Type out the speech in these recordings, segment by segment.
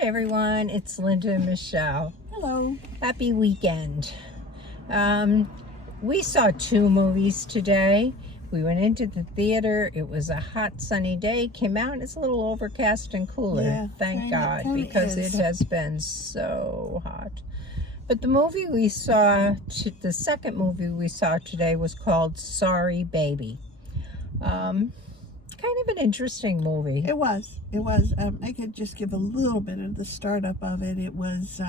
Hi everyone, it's Linda and Michelle. Hello. Happy weekend. We saw 2 movies today. We went into the theater. It was a hot sunny day. Came out and it's a little overcast and cooler. Yeah, Thank God, kinda because is. it has been so hot. But the movie we saw, the second movie we saw today was called Sorry Baby. Kind of an interesting movie. It was. I could just give a little bit of the startup of it. It was,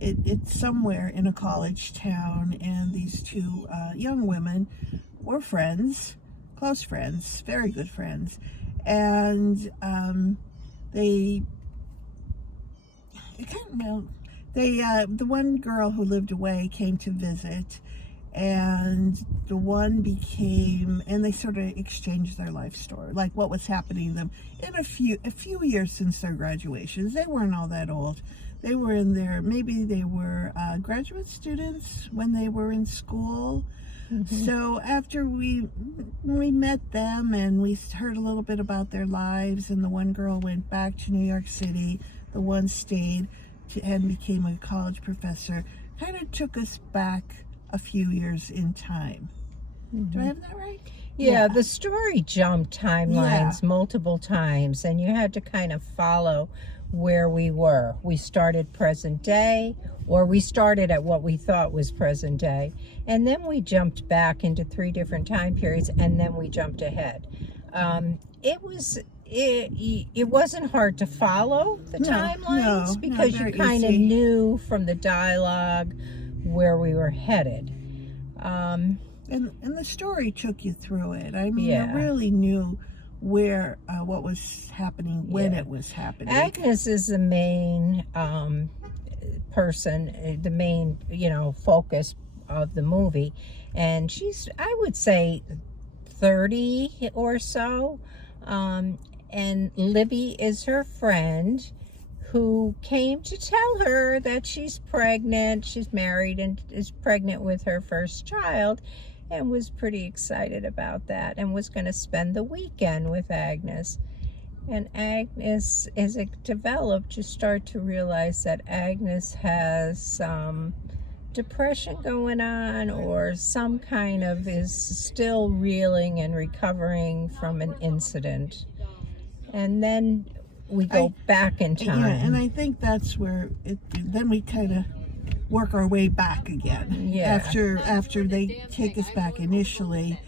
it's somewhere in a college town, and these 2 young women were friends, close friends, very good friends, and the one girl who lived away came to visit, and the one and they sort of exchanged their life story, like what was happening to them in a few years since their graduations. They weren't all that old. They were maybe they were graduate students when they were in school. Mm-hmm. So after we met them and we heard a little bit about their lives, and the one girl went back to New York City, the one stayed and became a college professor, kind of took us back a few years in time. Mm-hmm. Do I have that right? Yeah, the story jumped timelines multiple times, and you had to kind of follow where we were. We started present day, or we started at what we thought was present day, and then we jumped back into 3 different time periods, and then we jumped ahead. It wasn't hard to follow the timelines because you kind of knew from the dialogue where we were headed. And the story took you through it. I mean, you really knew where what was happening when it was happening. Agnes is the main person, the main focus of the movie, and she's, I would say, 30 or so. And Libby is her friend who came to tell her that she's pregnant. She's married and is pregnant with her first child, and was pretty excited about that, and was going to spend the weekend with Agnes. And Agnes, as it developed, you start to realize that Agnes has some depression going on, or some kind of is still reeling and recovering from an incident. And then we go back in time. Yeah, and I think that's where then we kind of work our way back again. Yeah. After they take us back initially,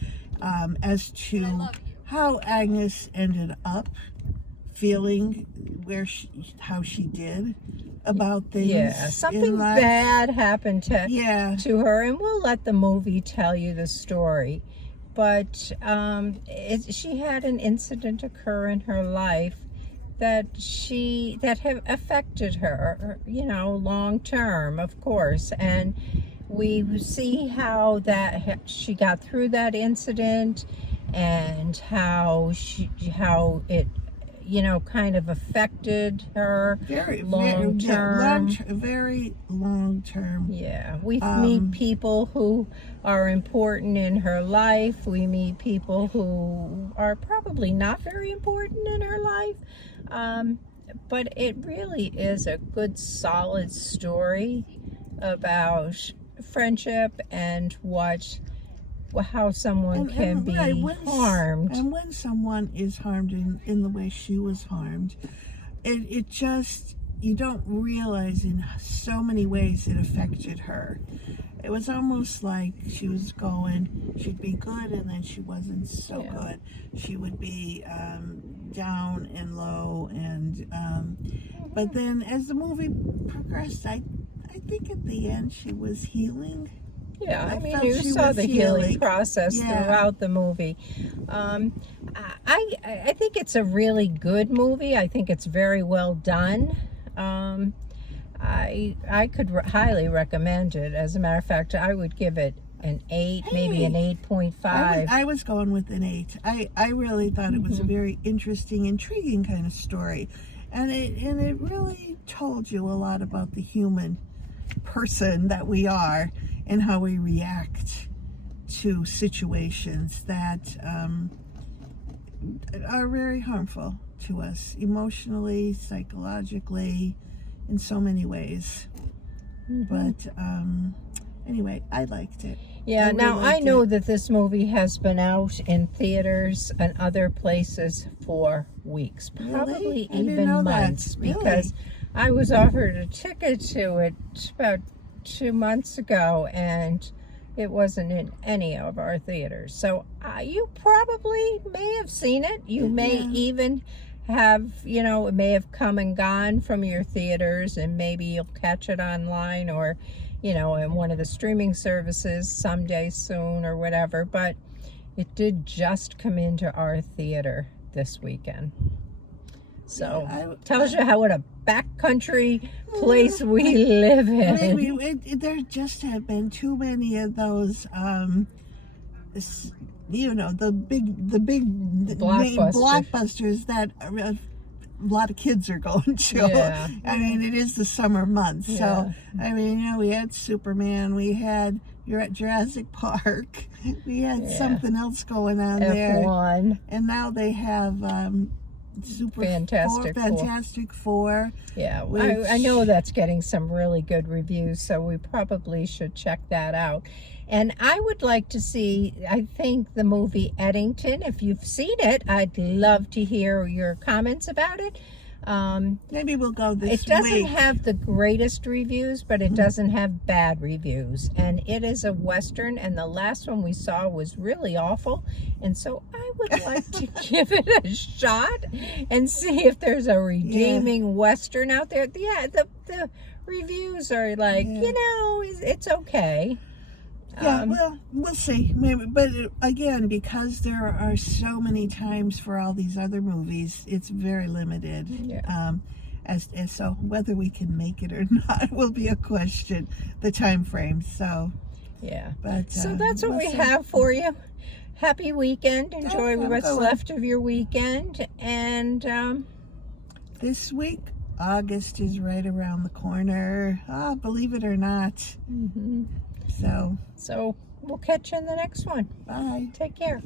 as to how Agnes ended up feeling, how she did about things. Yeah, something bad happened to her, and we'll let the movie tell you the story. But she had an incident occur in her life that have affected her, long term, of course. And we see how she got through that incident, and how it kind of affected her long term. Very long term. Yeah, we meet people who are important in her life. We meet people who are probably not very important in her life. But it really is a good, solid story about friendship and how someone can be harmed. And when someone is harmed in the way she was harmed, it just, you don't realize in so many ways it affected her. It was almost like she'd be good, and then she wasn't so good. She would be down and low, and but then as the movie progressed, I think at the end she was healing. Yeah, I mean, you saw the healing process throughout the movie. I think it's a really good movie. I think it's very well done. I could highly recommend it. As a matter of fact, I would give it an 8, maybe an 8.5. I was going with an 8. I really thought it was a very interesting, intriguing kind of story, and it really told you a lot about the human person that we are, and how we react to situations that are very harmful. to us emotionally, psychologically, in so many ways. But anyway, I liked it. Yeah, really now I liked know it. that this movie has been out in theaters and other places for weeks, probably Really? I didn't know even that. months, Really? because I was offered a ticket to it about 2 months ago, and it wasn't in any of our theaters. So you probably may have seen it. You may Yeah. even have, it may have come and gone from your theaters, and maybe you'll catch it online or, in one of the streaming services someday soon or whatever. But it did just come into our theater this weekend. So tells you how what a backcountry place we live in. Maybe there just have been too many of those, the big blockbusters that a lot of kids are going to. Yeah. I mean, it is the summer months, Yeah. so I mean, we had Superman, you're at Jurassic Park, we had something else going on there, F1. and now they have Fantastic Four. Yeah, I know that's getting some really good reviews, so we probably should check that out. And I would like to see, I think, the movie Eddington. If you've seen it, I'd love to hear your comments about it. Maybe we'll go this week. It doesn't have the greatest reviews, but it doesn't have bad reviews. And it is a Western, and the last one we saw was really awful. And so I would like to give it a shot and see if there's a redeeming Western out there. Yeah, the reviews are like, it's okay. Yeah, well, we'll see. Maybe, but again, because there are so many times for all these other movies, it's very limited. Yeah. As so, whether we can make it or not will be a question. The time frame. So. Yeah. But so that's what we have for you. Happy weekend. Enjoy what's left of your weekend. And this week, August is right around the corner. Believe it or not. Mm-hmm. So we'll catch you in the next one. Bye. Take care.